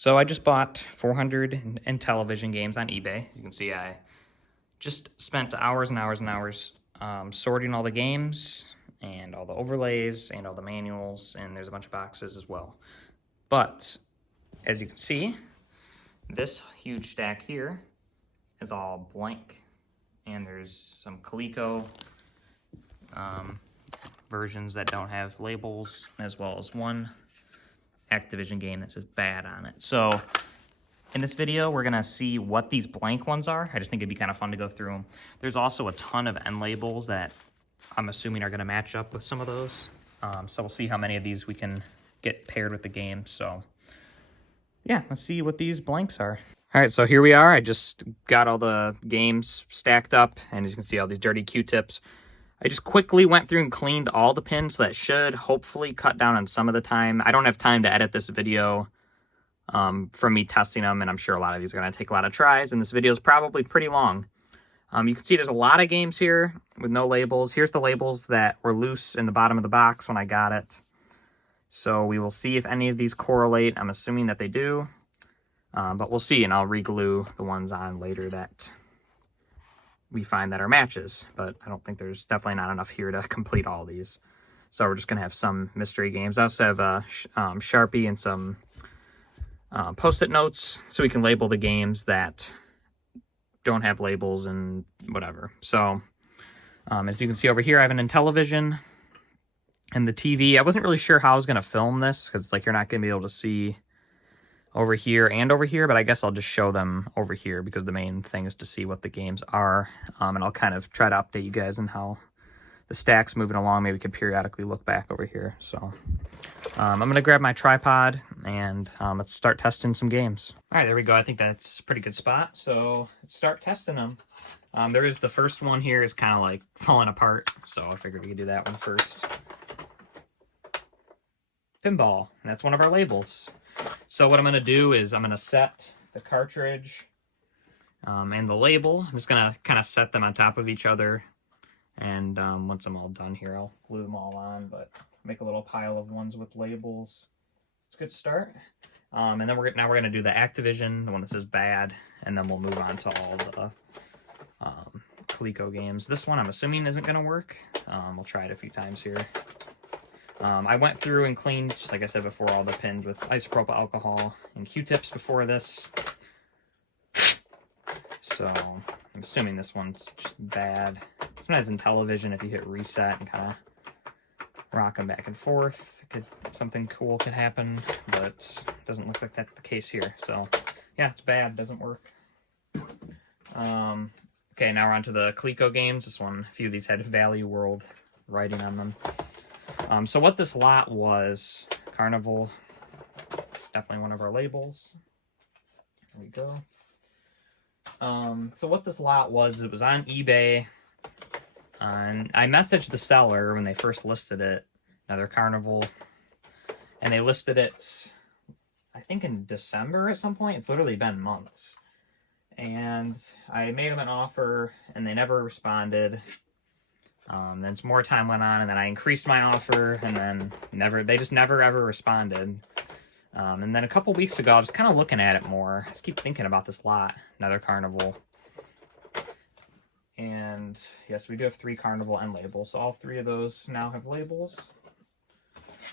So I just bought 400 Intellivision games on eBay. You can see I just spent hours and hours and hours sorting all the games and all the overlays and all the manuals, and there's a bunch of boxes as well. But as you can see, this huge stack here is all blank, and there's some Coleco versions that don't have labels, as well as one Activision game that says bad on it. So in this video, we're gonna see what these blank ones are. I just think it'd be kind of fun to go through them. There's also a ton of end labels that I'm assuming are gonna match up with some of those. So we'll see how many of these we can get paired with the game. So yeah, let's see what these blanks are. All right, so here we are. I just got all the games stacked up, and as you can see all these dirty Q-tips. I just quickly went through and cleaned all the pins, so that should hopefully cut down on some of the time. I don't have time to edit this video from me testing them, and I'm sure a lot of these are going to take a lot of tries, and this video is probably pretty long. You can see there's a lot of games here with no labels. Here's the labels that were loose in the bottom of the box when I got it. So we will see if any of these correlate. I'm assuming that they do, but we'll see, and I'll re-glue the ones on later that we find that are matches, but I don't think there's definitely not enough here to complete all these. So we're just going to have some mystery games. I also have a Sharpie and some Post-it notes so we can label the games that don't have labels and whatever. So as you can see over here, I have an Intellivision and the TV. I wasn't really sure how I was going to film this because it's like you're not going to be able to see over here and over here, but I guess I'll just show them over here because the main thing is to see what the games are. And I'll kind of try to update you guys on how the stack's moving along. Maybe we could periodically look back over here. So I'm going to grab my tripod and let's start testing some games. All right, there we go. I think that's a pretty good spot. So let's start testing them. There is the first one here is kind of like falling apart. So I figured we could do that one first. Pinball, and that's one of our labels. So what I'm going to do is I'm going to set the cartridge and the label. I'm just going to kind of set them on top of each other. And once I'm all done here, I'll glue them all on, but make a little pile of ones with labels. It's a good start. And then now we're going to do the Activision, the one that says bad, and then we'll move on to all the Coleco games. This one I'm assuming isn't going to work. We'll try it a few times here. I went through and cleaned, just like I said before, all the pins with isopropyl alcohol and Q-tips before this. So I'm assuming this one's just bad. Sometimes in Intellivision, if you hit reset and kind of rock them back and forth, something cool could happen, but it doesn't look like that's the case here. So yeah, it's bad, doesn't work. Okay, now we're on to the Coleco games. This one, a few of these had Value World writing on them. So what this lot was, Carnival, it's definitely one of our labels. There we go. So what this lot was, it was on eBay, and I messaged the seller when they first listed it, another Carnival, and they listed it, I think in December at some point. It's literally been months. And I made them an offer, and they never responded. Then some more time went on, and then I increased my offer, and then they just never ever responded. And then a couple weeks ago, I was kind of looking at it more. I just keep thinking about this lot, another Carnival. And yes, we do have 3 Carnival end labels, so all 3 of those now have labels.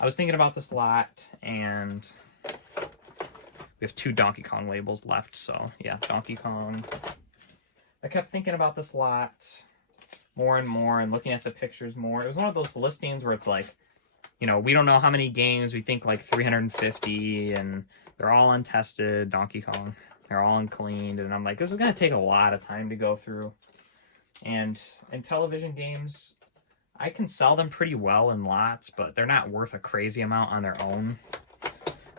I was thinking about this lot, and we have 2 Donkey Kong labels left, so yeah, Donkey Kong. I kept thinking about this lot more and more and looking at the pictures more. It was one of those listings where it's like, you know, we don't know how many games. We think like 350, and they're all untested. Donkey Kong, they're all uncleaned, and I'm like, this is going to take a lot of time to go through. And Intellivision games, I can sell them pretty well in lots, but they're not worth a crazy amount on their own.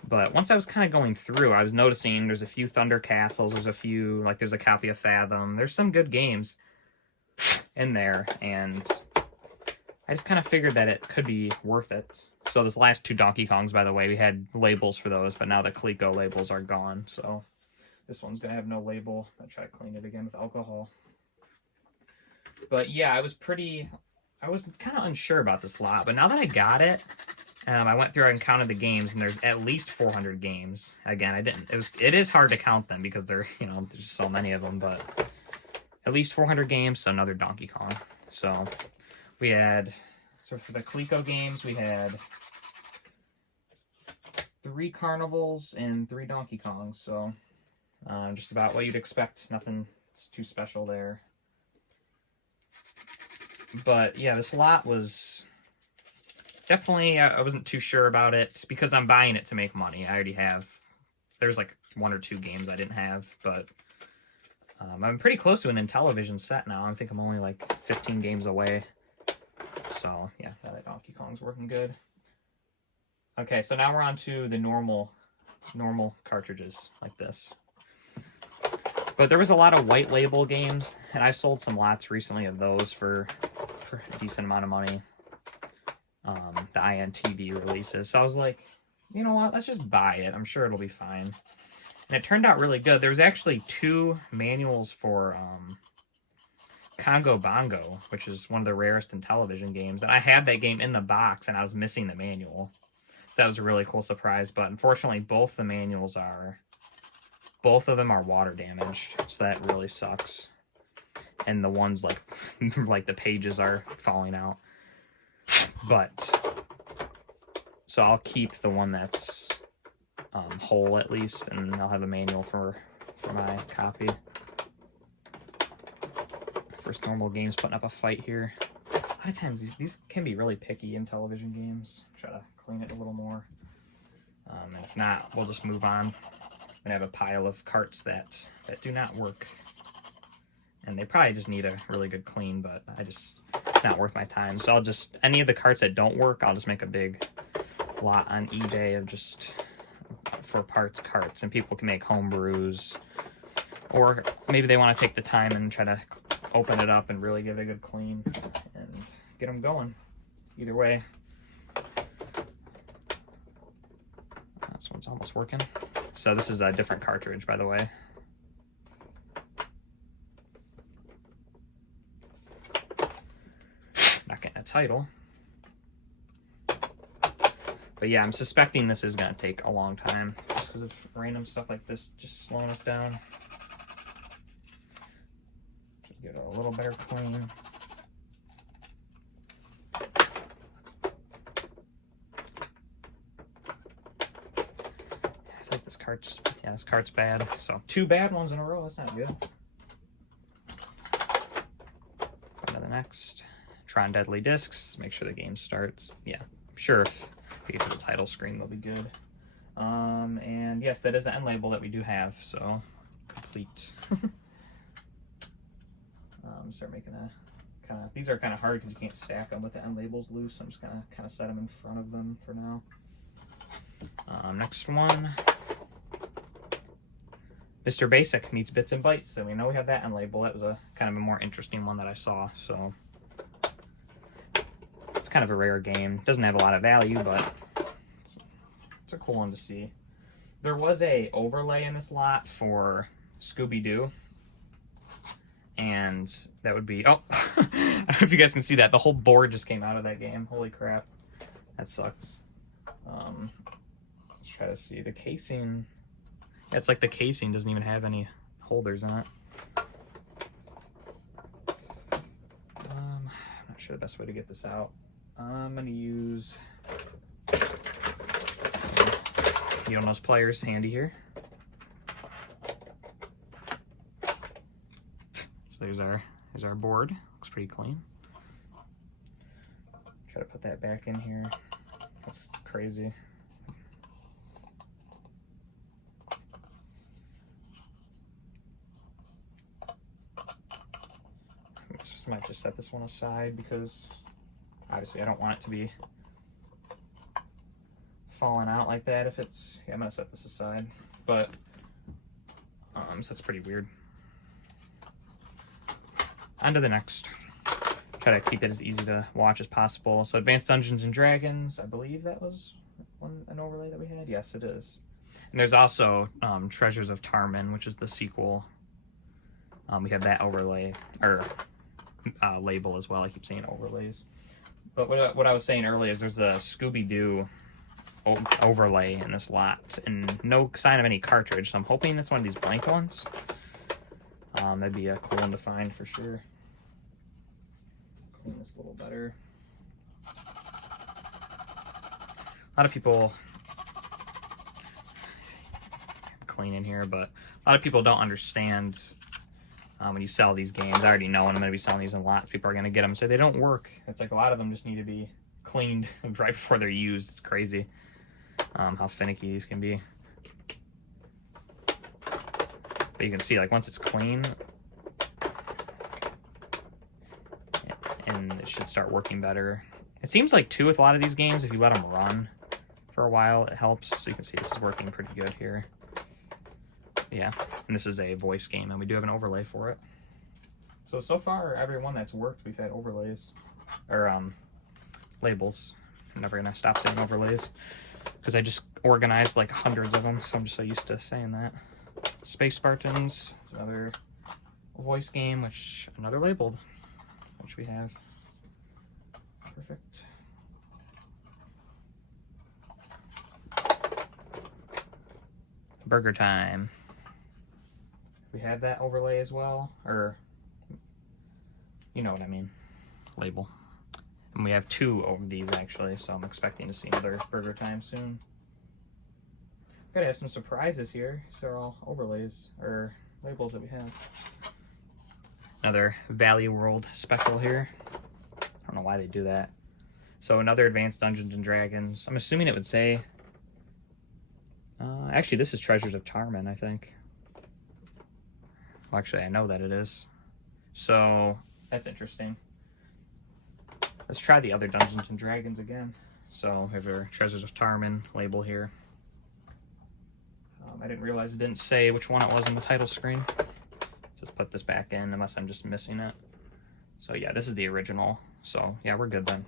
But once I was kind of going through, I was noticing there's a few Thunder Castles, there's a few, like there's a copy of Fathom. There's some good games in there, and I just kind of figured that it could be worth it. So this last 2 Donkey Kongs, by the way, we had labels for those, but now the Coleco labels are gone, so this one's going to have no label. I'll try to clean it again with alcohol. But yeah, I was kind of unsure about this lot, but now that I got it, I went through and counted the games, and there's at least 400 games. Again, I didn't. It is hard to count them because there's so many of them, but at least 400 games. So another Donkey Kong. So we had, so for the Coleco games, we had 3 Carnivals and 3 Donkey Kongs. So just about what you'd expect. Nothing too special there. But yeah, this lot was definitely, I wasn't too sure about it because I'm buying it to make money. I already have, there's like 1 or 2 games I didn't have, but I'm pretty close to an Intellivision set now. I think I'm only like 15 games away. So yeah, that Donkey Kong's working good. Okay, so now we're on to the normal cartridges like this. But there was a lot of white label games, and I sold some lots recently of those for a decent amount of money. The INTV releases. So I was like, you know what, let's just buy it. I'm sure it'll be fine. And it turned out really good. There was actually 2 manuals for Congo Bongo, which is one of the rarest Intellivision games. And I had that game in the box, and I was missing the manual. So that was a really cool surprise. But unfortunately, both of them are water damaged. So that really sucks. And the ones like, like the pages are falling out. But, so I'll keep the one that's whole at least, and I'll have a manual for my copy. First Normal Games putting up a fight here. A lot of times these can be really picky Intellivision games. Try to clean it a little more. And if not, we'll just move on. I'm gonna have a pile of carts that do not work. And they probably just need a really good clean, but it's not worth my time. So I'll just, any of the carts that don't work, I'll just make a big lot on eBay of just for carts, and people can make home brews, or maybe they want to take the time and try to open it up and really give it a good clean and get them going. Either way, this one's almost working. So this is a different cartridge, by the way. Not getting a title. But yeah, I'm suspecting this is going to take a long time just because of random stuff like this just slowing us down. Just give it a little better clean. I feel like this cart just, yeah, this cart's bad. So 2 bad ones in a row, that's not good. Go to the next. Tron Deadly Discs, make sure the game starts. Yeah, I'm sure if we get to the title screen, they'll be good. And yes, that is the end label that we do have, so complete. Start making a kind of, these are kind of hard because you can't stack them with the end labels loose. I'm just gonna kind of set them in front of them for now. Next one, Mr. Basic meets Bits and Bytes. So we know we have that end label. That was a kind of a more interesting one that I saw. So it's kind of a rare game. Doesn't have a lot of value, but it's a cool one to see. There was a overlay in this lot for Scooby-Doo, and that would be, oh, I don't know if you guys can see that. The whole board just came out of that game. Holy crap. That sucks. Let's try to see the casing. Yeah, it's like the casing doesn't even have any holders in it. I'm not sure the best way to get this out. I'm going to use Needle-nose pliers handy here. So there's our board. Looks pretty clean. Try to put that back in here. That's crazy. Might just set this one aside because obviously I don't want it to be falling out like that. If it's, yeah, I'm gonna set this aside, but so that's pretty weird. On to the next. Try to keep it as easy to watch as possible. So Advanced Dungeons and Dragons, I believe that was an overlay that we had. Yes, it is. And there's also Treasures of Tarman, which is the sequel. We have that overlay, or label as well. I keep saying overlays. But what I was saying earlier is there's a Scooby-Doo overlay in this lot, and no sign of any cartridge, so I'm hoping it's one of these blank ones. That'd be a cool one to find for sure. Clean this a little better. A lot of people clean in here, but a lot of people don't understand when you sell these games. I already know, and I'm going to be selling these in lots. People are going to get them and say they don't work. It's like a lot of them just need to be cleaned right before they're used. It's crazy how finicky these can be. But you can see, like, once it's clean, and it should start working better. It seems like, too, with a lot of these games, if you let them run for a while, it helps. So you can see this is working pretty good here. Yeah, and this is a voice game, and we do have an overlay for it. So far, every one that's worked, we've had overlays, or labels. I'm never gonna stop saying overlays, because I just organized like hundreds of them, so I'm just so used to saying that. Space Spartans, it's another voice game, which another labeled, which we have. Perfect. Burger Time. We have that overlay as well, or you know what I mean, label. And we have 2 of these actually, so I'm expecting to see another Burger Time soon. Gotta have some surprises here. These are all overlays, or labels that we have. Another Valley World special here. I don't know why they do that. So another Advanced Dungeons and Dragons. I'm assuming it would say, actually this is Treasures of Tarman, I think. Well, actually I know that it is. So that's interesting. Let's try the other Dungeons and Dragons again. So we have our Treasures of Tarman label here. I didn't realize it didn't say which one it was in the title screen. Let's just put this back in, unless I'm just missing it. So yeah, this is the original. So yeah, we're good then.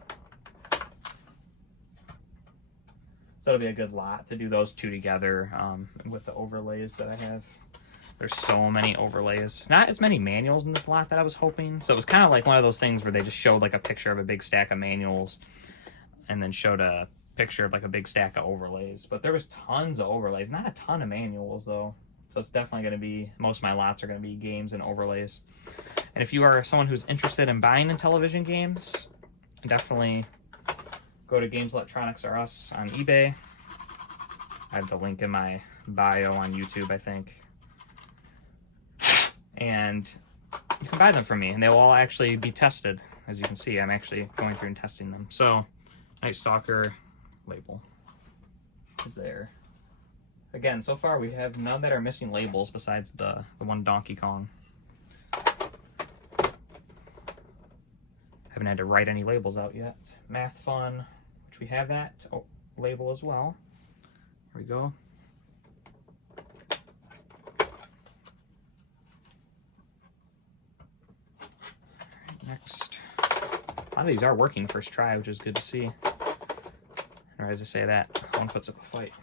So that'll be a good lot to do those 2 together with the overlays that I have. There's so many overlays. Not as many manuals in this lot that I was hoping. So it was kind of like one of those things where they just showed like a picture of a big stack of manuals and then showed a picture of like a big stack of overlays. But there was tons of overlays. Not a ton of manuals though. So it's definitely going to be, most of my lots are going to be games and overlays. And if you are someone who's interested in buying Intellivision games, definitely go to Games Electronics or Us on eBay. I have the link in my bio on YouTube, I think. And you can buy them from me, and they will all actually be tested. As you can see, I'm actually going through and testing them. So, Night Stalker label is there. Again, so far we have none that are missing labels besides the one Donkey Kong. Haven't had to write any labels out yet. Math Fun, which we have that label as well. Here we go. Next, a lot of these are working first try, which is good to see. Or as I say that, one puts up a fight.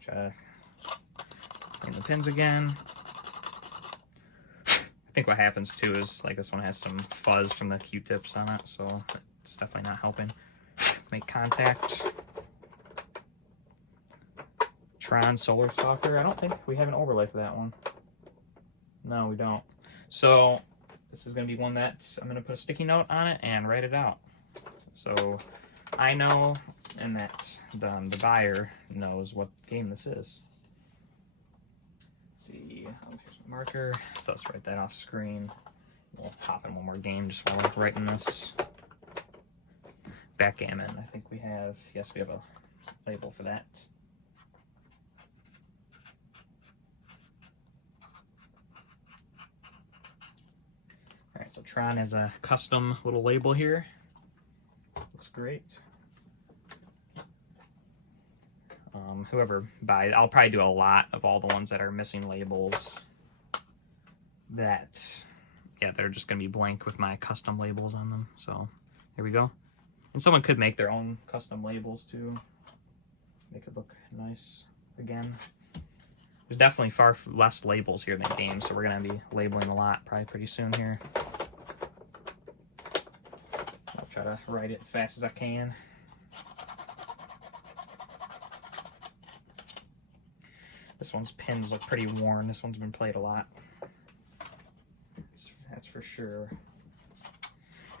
Try to clean the pins again. I think what happens too is, like, this one has some fuzz from the Q-tips on it, so it's definitely not helping. Make contact. Tron Solar Stalker. I don't think we have an overlay for that one. No, we don't. So this is going to be one that I'm going to put a sticky note on it and write it out. So I know, and that the buyer knows what game this is. Let's see, here's my marker. So let's write that off screen. We'll pop in one more game just while we're writing this. Backgammon. I think we have, yes, we have a label for that. Alright, so Tron has a custom little label here. Looks great. Whoever buys, I'll probably do a lot of all the ones that are missing labels. That, yeah, they're just going to be blank with my custom labels on them. So, here we go. And someone could make their own custom labels too. Make it look nice again. There's definitely far less labels here than games, so we're going to be labeling a lot probably pretty soon here. Try to write it as fast as I can. This one's pins look pretty worn. This one's been played a lot. That's for sure.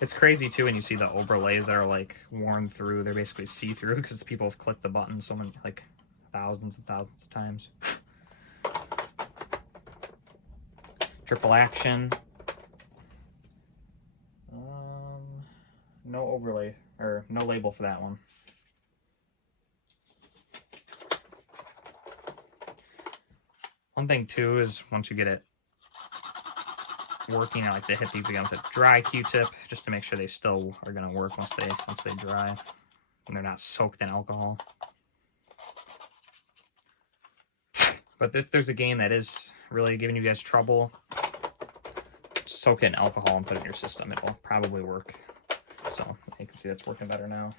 It's crazy too when you see the overlays that are like worn through. They're basically see-through because people have clicked the button so many, like thousands and thousands of times. Triple action. No overlay or no label for that one. One thing too is once you get it working, I like to hit these again with a dry Q-tip just to make sure they still are going to work once they dry and they're not soaked in alcohol. But if there's a game that is really giving you guys trouble, soak it in alcohol and put it in your system. It'll probably work. So you can see that's working better now.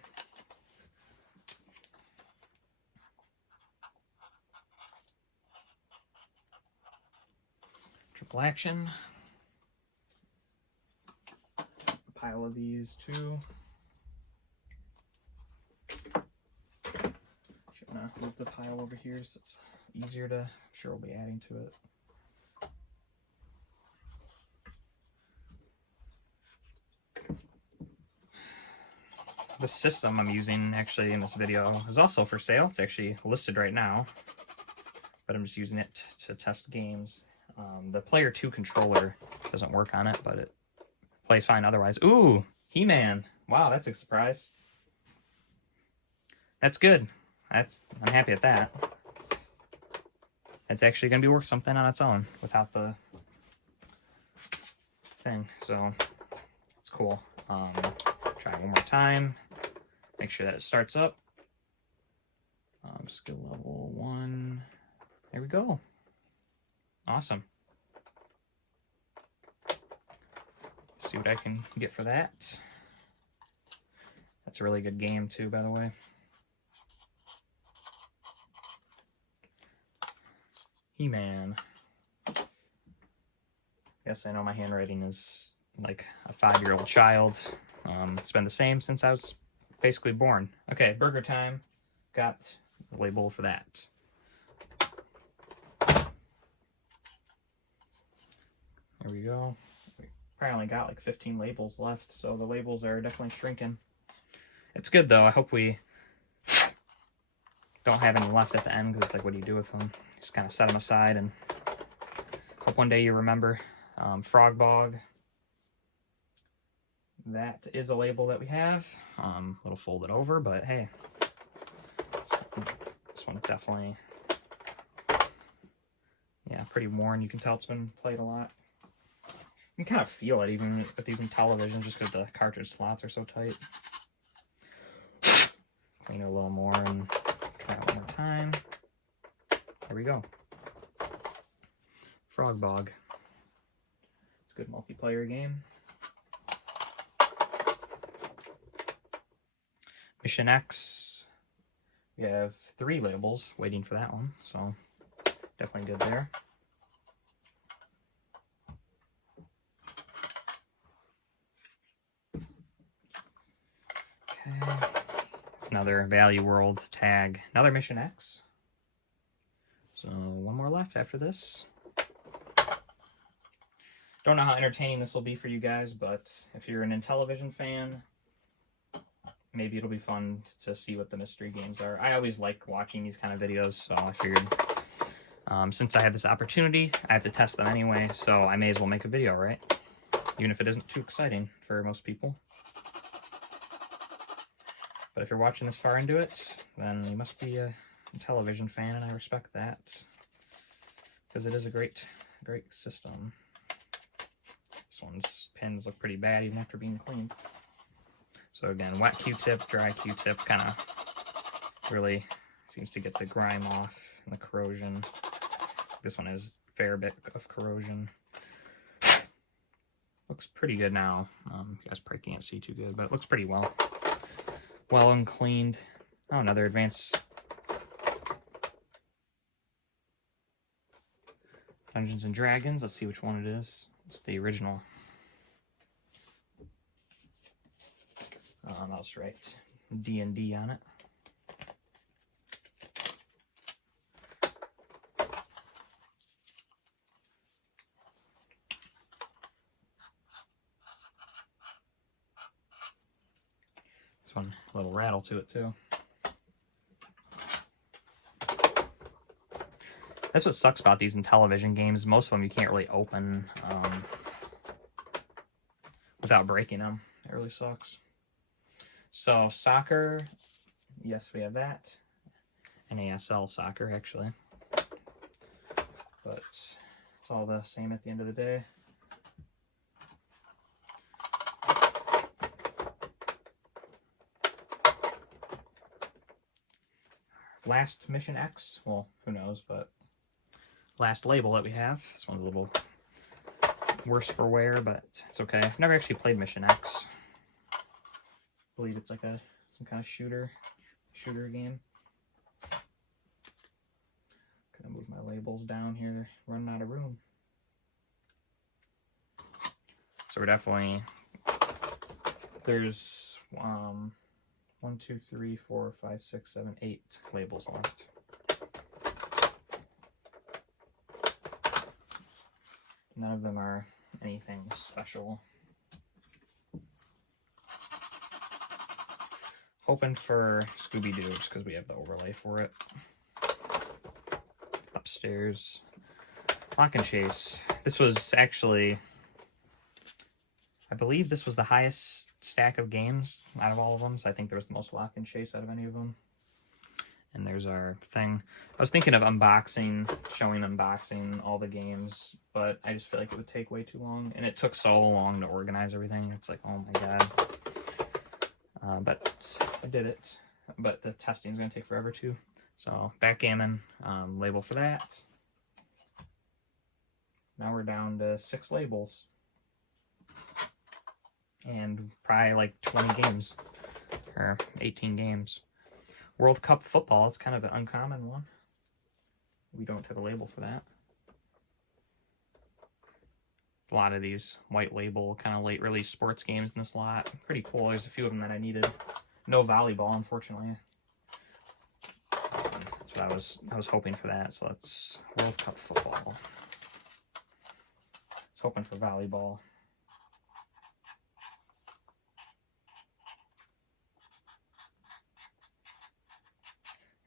Triple action. A pile of these too. Just gonna move the pile over here so it's easier to, I'm sure we'll be adding to it. The system I'm using actually in this video is also for sale. It's actually listed right now, but I'm just using it to test games. The Player 2 controller doesn't work on it, but it plays fine otherwise. Ooh, He-Man. Wow, that's a surprise. That's good. I'm happy at that. It's actually going to be worth something on its own without the thing, so it's cool. Try it one more time. Make sure that it starts up. Skill level 1. There we go. Awesome. Let's see what I can get for that. That's a really good game too, by the way. He-Man. Yes, I know my handwriting is like a 5-year-old child. It's been the same since I was basically born. Okay, burger time. Got the label for that. There we go. We probably only got like 15 labels left, so the labels are definitely shrinking. It's good though. I hope we don't have any left at the end, because it's like, what do you do with them? Just kind of set them aside and hope one day you remember. Frog Bog. That is a label that we have. A little folded over, but hey. This one definitely, yeah, pretty worn. You can tell it's been played a lot. You can kind of feel it even with these Intellivision, just because the cartridge slots are so tight. Clean it a little more and try it one more time. There we go. Frog Bog. It's a good multiplayer game. Mission X. We have 3 labels waiting for that one, so definitely good there. Okay. Another Value World tag. Another Mission X. So one more left after this. Don't know how entertaining this will be for you guys, but if you're an Intellivision fan, maybe it'll be fun to see what the mystery games are. I always like watching these kind of videos, so I figured since I have this opportunity, I have to test them anyway, so I may as well make a video, right? Even if it isn't too exciting for most people. But if you're watching this far into it, then you must be a Intellivision fan, and I respect that, because it is a great system. This one's pins look pretty bad even after being cleaned. So again, wet Q-tip, dry Q-tip, kind of really seems to get the grime off and the corrosion. This one has a fair bit of corrosion. Looks pretty good now. You guys probably can't see too good, but it looks pretty well and cleaned. Oh, another advanced Dungeons and Dragons. Let's see which one it is. It's the original. allows to write D&D on it. This one, a little rattle to it too. That's what sucks about these Intellivision games. Most of them you can't really open without breaking them. It really sucks. So soccer, yes, we have that. NASL soccer, actually. But it's all the same at the end of the day. Last Mission X, well, who knows, but last label that we have. This one's a little worse for wear, but it's okay. I've never actually played Mission X. I believe it's like some kind of shooter game. Gonna move my labels down here, running out of room. So we're definitely, there's 1, 2, 3, 4, 5, 6, 7, 8 labels left. None of them are anything special. Hoping for Scooby-Doo just because we have the overlay for it. Upstairs. Lock and Chase. This was actually, I believe this was the highest stack of games out of all of them, so I think there was the most Lock and Chase out of any of them. And there's our thing. I was thinking of showing unboxing all the games, but I just feel like it would take way too long, and it took so long to organize everything. It's like, oh my god. But I did it. But the testing is going to take forever too. So backgammon, label for that. Now we're down to 6 labels. And probably like 20 games, or 18 games. World Cup football, it's kind of an uncommon one. We don't have a label for that. A lot of these white label, kind of late release sports games in this lot. Pretty cool. There's a few of them that I needed. No volleyball, unfortunately. That's what I was hoping for that. So that's World Cup football. I was hoping for volleyball.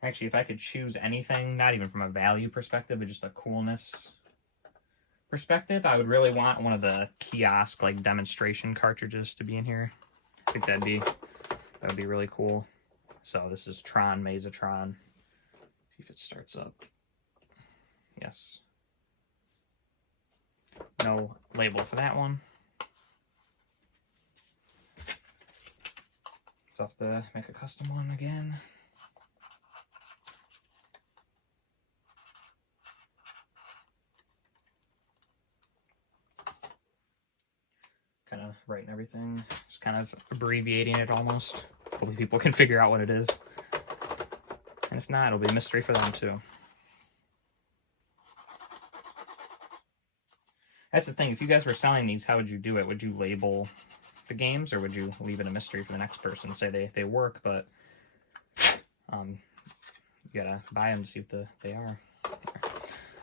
Actually, if I could choose anything, not even from a value perspective, but just a coolness perspective, I would really want one of the kiosk like demonstration cartridges to be in here. I think that would be really cool. So this is Tron Mazatron. See if it starts up. Yes. No label for that one. So I'll have to make a custom one again. Kind of writing everything, just kind of abbreviating it almost. Hopefully people can figure out what it is. And if not, it'll be a mystery for them too. That's the thing, if you guys were selling these, how would you do it? Would you label the games, or would you leave it a mystery for the next person? Say they work, but you gotta buy them to see what they are.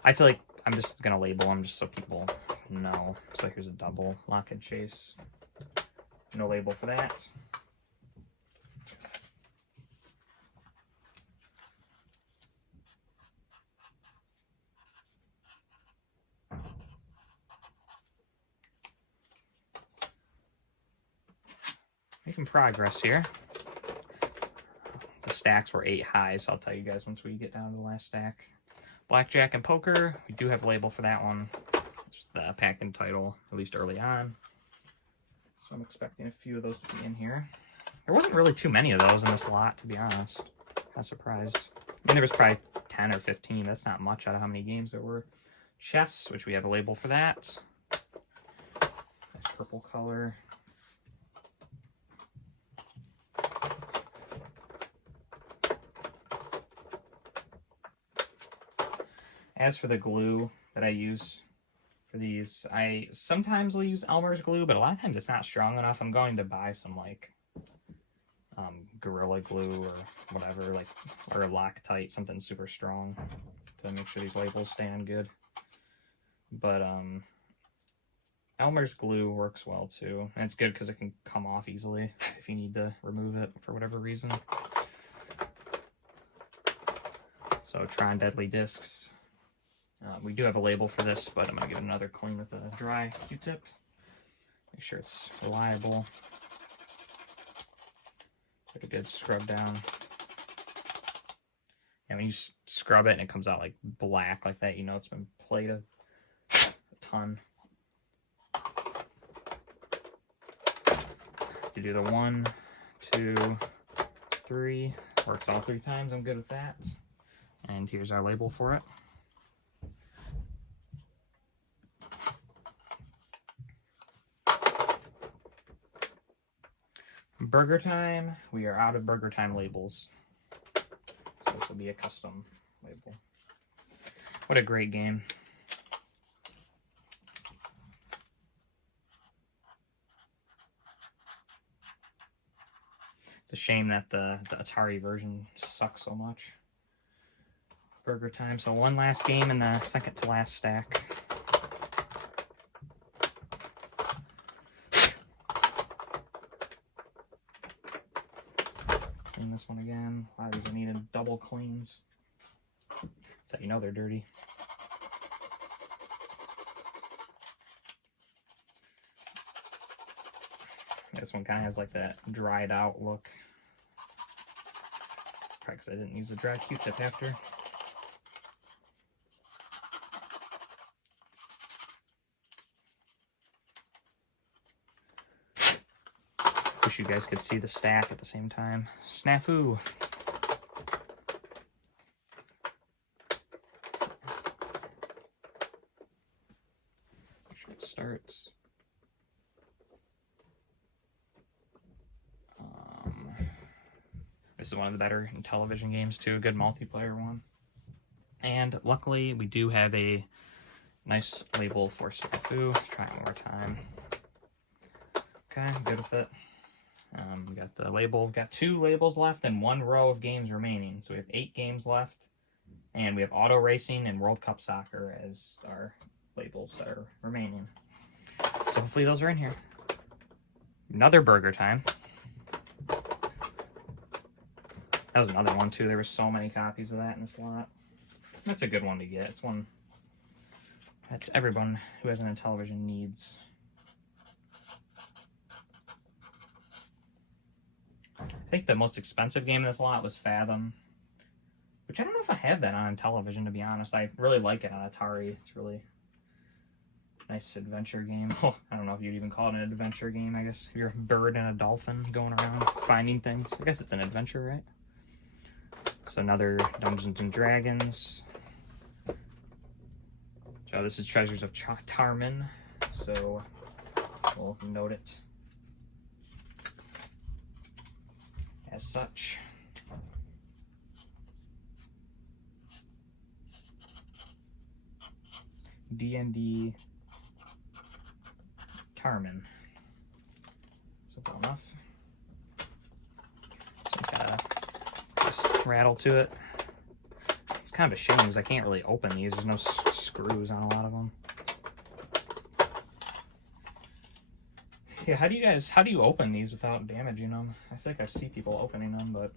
I feel like I'm just gonna label them just so people know. So here's a double Lock and Chase. No label for that. Making progress here. The stacks were 8 high, so I'll tell you guys once we get down to the last stack. Blackjack and Poker, we do have a label for that one. Just the pack and title, at least early on. So I'm expecting a few of those to be in here. There wasn't really too many of those in this lot, to be honest. Kind of surprised. I mean, there was probably 10 or 15. That's not much out of how many games there were. Chess, which we have a label for that. Nice purple color. As for the glue that I use for these, I sometimes will use Elmer's glue, but a lot of times it's not strong enough. I'm going to buy some like Gorilla Glue or whatever, like, or Loctite, something super strong to make sure these labels stay on good. But Elmer's glue works well too, and it's good because it can come off easily if you need to remove it for whatever reason. So Tron Deadly Discs. We do have a label for this, but I'm going to give it another clean with a dry Q-tip. Make sure it's reliable. Give it a good scrub down. And when you scrub it and it comes out like black like that, you know it's been played a ton. You do the 1, 2, 3. Works all 3 times. I'm good with that. And here's our label for it. Burger Time. We are out of Burger Time labels. So this will be a custom label. What a great game. It's a shame that the Atari version sucks so much. Burger Time. So one last game in the second to last stack. Clean this one again. A lot of these are needed double cleans. So you know they're dirty. This one kind of has like that dried out look. Probably because I didn't use a dry Q-tip after. Wish you guys could see the stack at the same time. Snafu! Make sure it starts. This is one of the better Intellivision games too, a good multiplayer one. And luckily we do have a nice label for Snafu. Let's try it one more time. Okay, good with it. We got the label. We've got 2 labels left and 1 row of games remaining. So we have 8 games left. And we have Auto Racing and World Cup Soccer as our labels that are remaining. So hopefully those are in here. Another Burger Time. That was another one too. There were so many copies of that in this lot. That's a good one to get. It's one that everyone who has an Intellivision needs. I think the most expensive game in this lot was Fathom, which I don't know if I have that on Intellivision, to be honest. I really like it on Atari. It's really a nice adventure game. Oh, I don't know if you'd even call it an adventure game, I guess. You're a bird and a dolphin going around finding things. I guess it's an adventure, right? So another Dungeons and Dragons. So this is Treasures of Tarmin. So we'll note it as such. D&D Tarmin. Simple enough. So it's got a just rattle to it. It's kind of a shame because I can't really open these. There's no screws on a lot of them. Yeah, how do you open these without damaging them? I feel like I see people opening them, but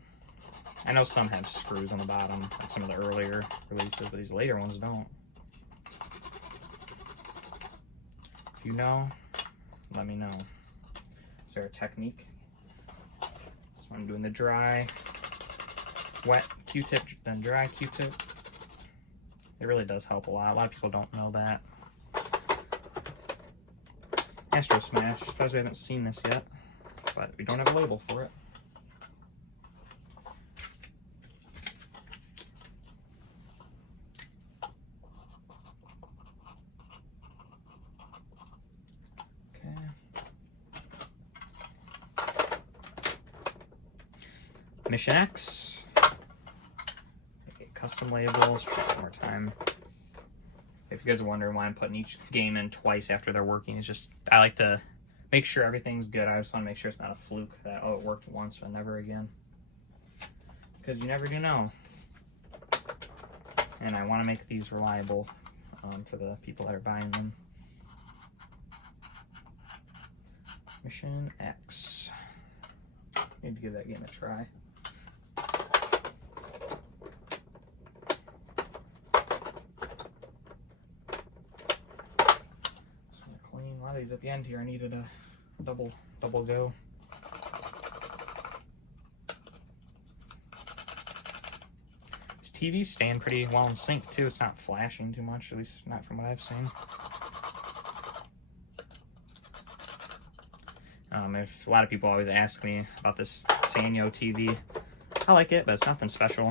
I know some have screws on the bottom, like some of the earlier releases, but these later ones don't. If you know, let me know. Is there a technique? So I'm doing the dry, wet Q-tip, then dry Q-tip. It really does help a lot. A lot of people don't know that. Astro Smash, because we haven't seen this yet, but we don't have a label for it. Okay. Mission X. Okay, custom labels. Try it one more time. If you guys are wondering why I'm putting each game in twice after they're working, it's just I like to make sure everything's good. I just want to make sure it's not a fluke that, oh, it worked once but never again. Because you never do know. And I want to make these reliable for the people that are buying them. Mission X. Need to give that game a try. Clean. A lot of these at the end here, I needed a double go. These TVs staying pretty well in sync too. It's not flashing too much, at least not from what I've seen. If a lot of people always ask me about this Sanyo TV, I like it, but it's nothing special.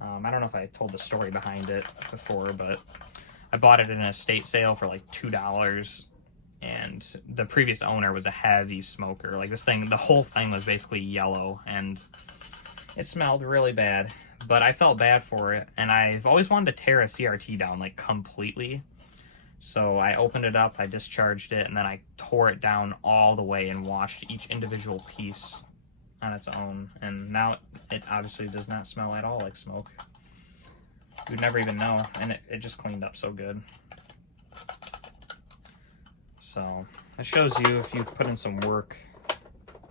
I don't know if I told the story behind it before, but I bought it in an estate sale for like $2, and the previous owner was a heavy smoker. Like this thing, the whole thing was basically yellow, and it smelled really bad, but I felt bad for it, and I've always wanted to tear a CRT down like completely. So I opened it up, I discharged it, and then I tore it down all the way and washed each individual piece on its own. And now it obviously does not smell at all like smoke. You'd never even know, and it just cleaned up so good. So that shows you if you put in some work,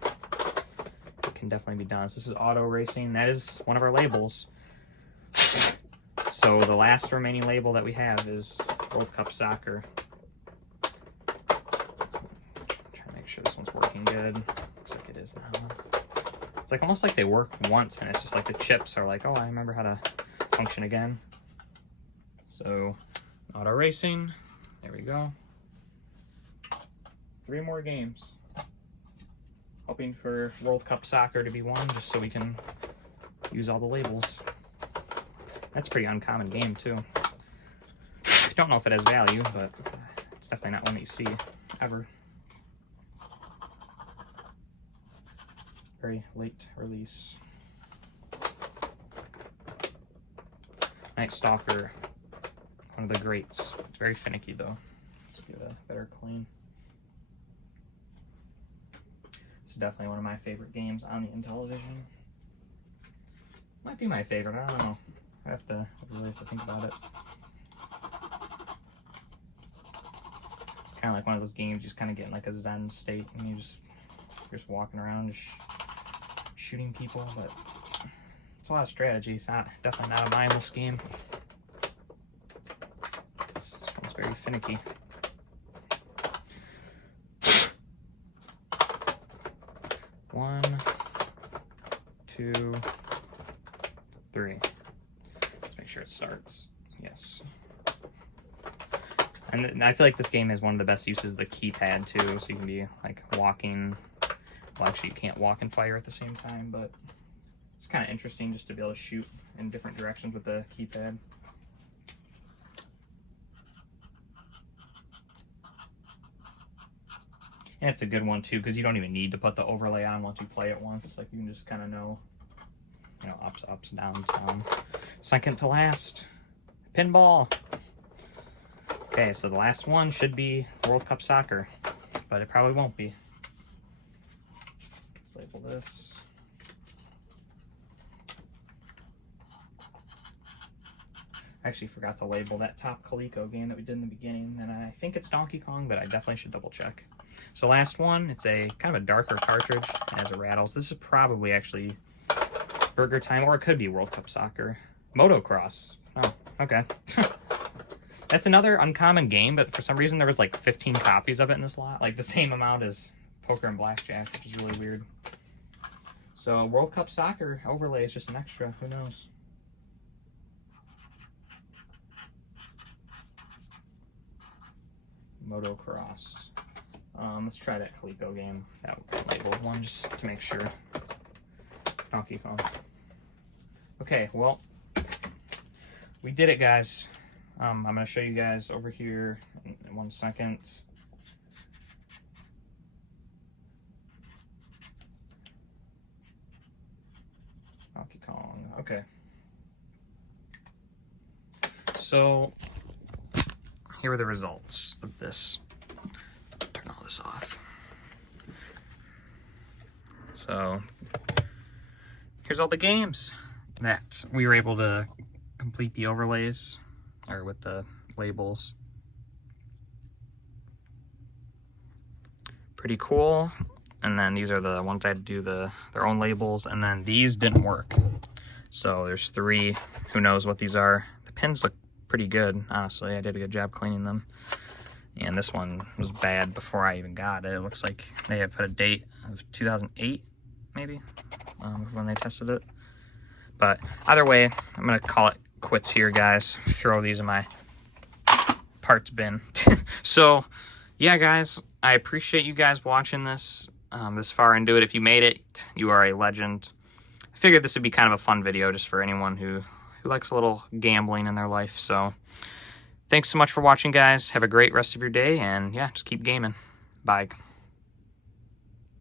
it can definitely be done. So this is auto racing. That is one of our labels. So the last remaining label that we have is World Cup Soccer. Try to make sure this one's working good. Looks like it is now. It's like almost like they work once, and it's just like the chips are like, oh, I remember how to function again. So auto racing, there we go. 3 more games. Hoping for World Cup Soccer to be won, just so we can use all the labels. That's a pretty uncommon game too. Don't know if it has value, but it's definitely not one that you see ever. Very late release. Night Stalker, one of the greats. It's very finicky though. Let's give it a better clean. This is definitely one of my favorite games on the Intellivision. Might be my favorite, I don't know. I really have to think about it. Kind of like one of those games you just kind of get in like a zen state, and you're just walking around just shooting people, but it's a lot of strategy. It's definitely not a mindless game. This one's very finicky. One, 2, 3. Let's make sure it starts. Yes. And I feel like this game has one of the best uses of the keypad too, so you can be like walking. Well, actually you can't walk and fire at the same time, but it's kind of interesting just to be able to shoot in different directions with the keypad. And it's a good one too, because you don't even need to put the overlay on once you play it once. Like you can just kind of know, ups, downs, down. Second to last, pinball. Okay, so the last one should be World Cup Soccer, but it probably won't be. Let's label this. I actually forgot to label that top Coleco game that we did in the beginning, and I think it's Donkey Kong, but I definitely should double check. So last one, it's a kind of a darker cartridge, it has a rattles. This is probably actually Burger Time, or it could be World Cup Soccer. Motocross. Oh, okay. That's another uncommon game, but for some reason there was like 15 copies of it in this lot. Like the same amount as Poker and Blackjack, which is really weird. So World Cup Soccer overlay is just an extra, who knows? Motocross. Let's try that Coleco game, that labeled one, just to make sure. Donkey Kong. Okay, well, we did it, guys. I'm going to show you guys over here in 1 second. Donkey Kong, okay. So, here are the results of this. Turn all this off. So here's all the games that we were able to complete the overlays, or with the labels. Pretty cool. And then these are the ones I had to do their own labels, and then these didn't work. So there's 3. Who knows what these are? The pins look pretty good, honestly. I did a good job cleaning them. And this one was bad before I even got it. It looks like they had put a date of 2008, maybe, when they tested it. But either way, I'm gonna call it quits here, guys. Throw these in my parts bin. So yeah, guys, I appreciate you guys watching this this far into it. If you made it, you are a legend. I figured this would be kind of a fun video just for anyone who likes a little gambling in their life. So thanks so much for watching, guys. Have a great rest of your day, and yeah, just keep gaming. Bye.